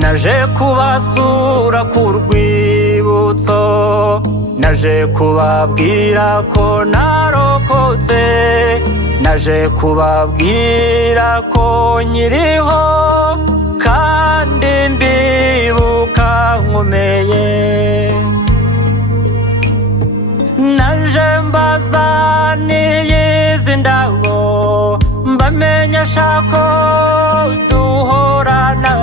naje kubasura ku rwibutso, naje kubabwira ko narokotse, naje kubabwira ko nkiriho kandi mbibuka nkomeye. Naje mbazaniye indabo mbamenyesha ko duhorana,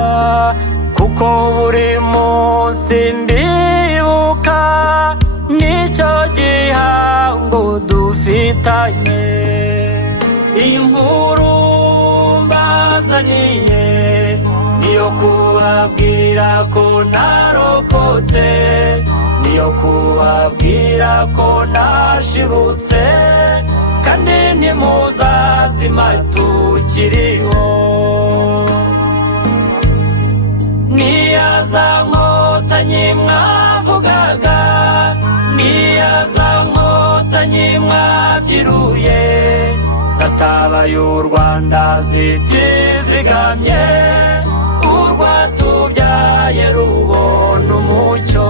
kuko buri munsi mbibuka nicyo gihango dufitanye. Inkuru mbazaniye niyo kubabwira ko narokotse, niyo kubabwira ko nashibutse, kandi ntimuzazima tukiriho. Niyaza nkotanyi mwavugaga, niyaza nkotanyi mwabyiruye, zatabaye u Rwanda zitizigamye, urwatubyaye rubona umucyo.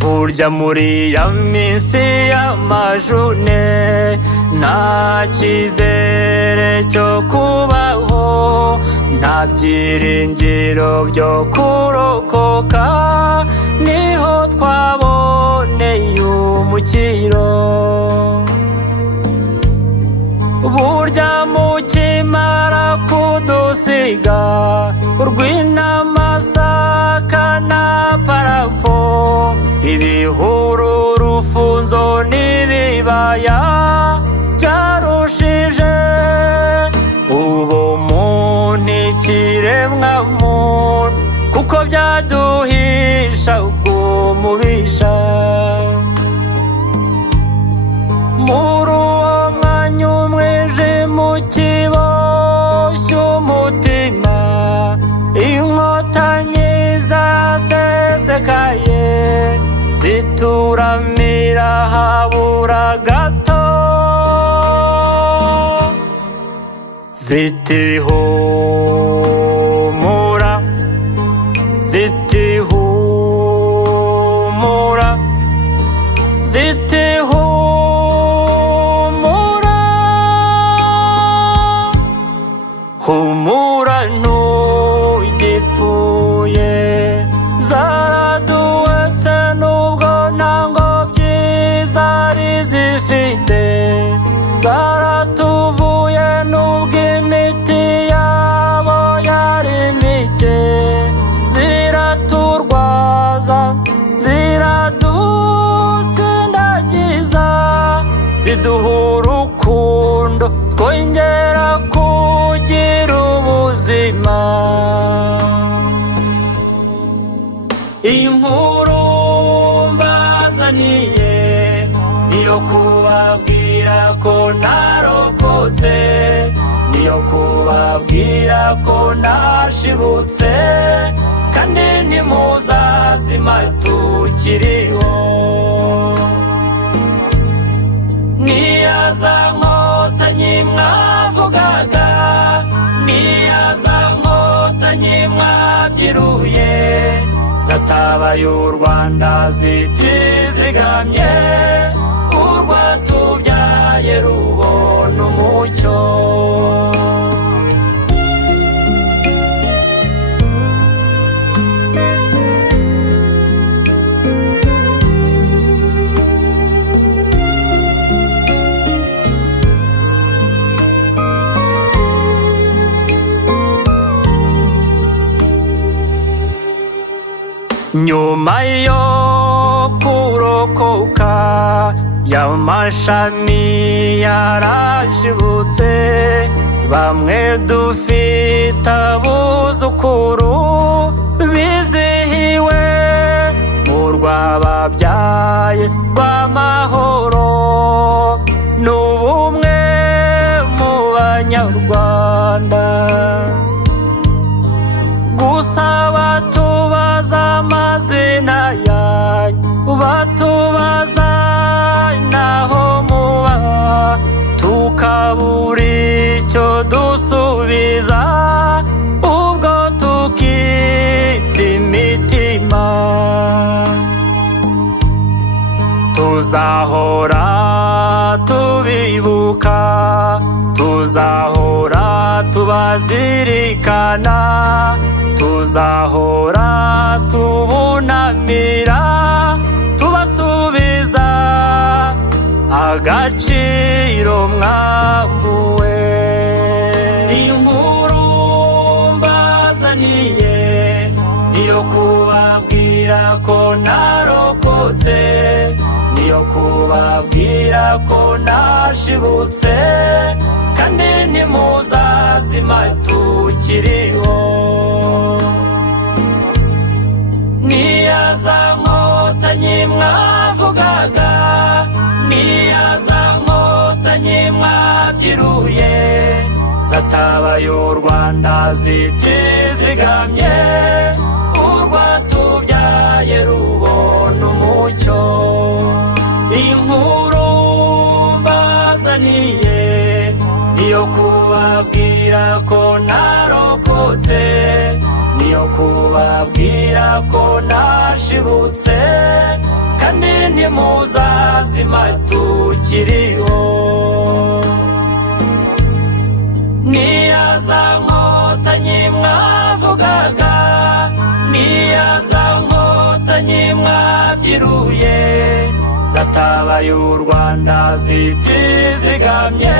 Burya muri ya minsi y'amajune nta cyizere cyo kubaho, nta byiringiro byo kurokoka, niho twaboneye umukiro. Burya mukimara kudusiga urw'inamasaka na parafo, ibihuru, urufunzo n'ibibaya byarushije ubumuntu ikiremwa muntu, kuko byaduhisha ubw'umubisha. Muri uwo mwanya umwijima ukiboshye umutima, inkotanyi zasesekaye zituramira habura gato, ziti humura, ziti humura, ziti humura, humura ntugipfuye, zaraduhetse nubwo nta ngobyi zari zifite, zaratuvuye nubwo imiti yabo yari mike, ziraturwaza ziradusindagiza, ziduha urukundo twongera kugira ubuzima. Inkuru mbazaniye niyo kubabwira ko narokotse, niyo kubabwira ko nashibutse, kandi ntimuzazima tukiriho. Niyaza nkotanyi mwavugaga, niyaza nkotanyi mwabyiruye, zatabaye u Rwanda zitizigamye, urwatubyaye rubona umucyo. Nyuma yo kurokoka y'amashami yarashibutse, bamwe dufite tubaza naho muba tukabura icyo dusubiza ubwo tukitse imitima tuzahora tubibuka tuzahora tubazirikana tuzahora tubunamira tubasubiza agaciro mwambuwe inkuru mbazaniye niyo kubabwira ko narokotse niyo kubabwira ko nashibutse kandi ntimuzazima tukiriho niyaza nkotanyi mwavugaga niyaza nkotanyi mwabyiruye zatabaye u Rwanda zitizigamye urwatubyaye rubona umucyo inkuru mbazaniye niyo kubabwira ko narokotse niyo kubabwira ko nashibutse kandi ntimuzazima tukiriho niyaza nkotanyi mwavugaga niyaza nkotanyi mwabyiruye zatabaye u Rwanda zitizigamye